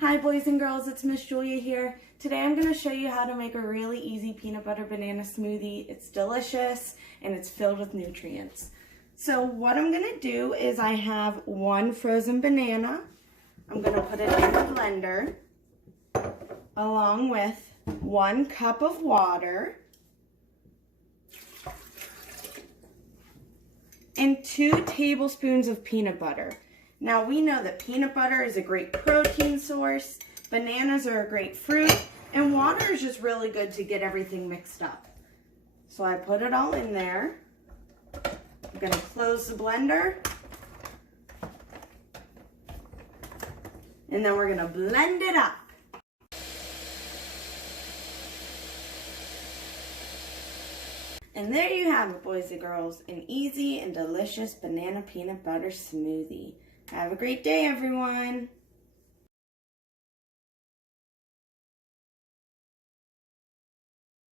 Hi boys and girls, it's Miss Julia here. Today I'm going to show you how to make a really easy peanut butter banana smoothie. It's delicious and it's filled with nutrients. So what I'm going to do is I have one frozen banana. I'm going to put it in the blender along with 1 cup of water and 2 tablespoons of peanut butter. Now we know that peanut butter is a great protein source, bananas are a great fruit, and water is just really good to get everything mixed up. So I put it all in there. I'm going to close the blender. And then we're going to blend it up. And there you have it, boys and girls, an easy and delicious banana peanut butter smoothie. Have a great day, everyone.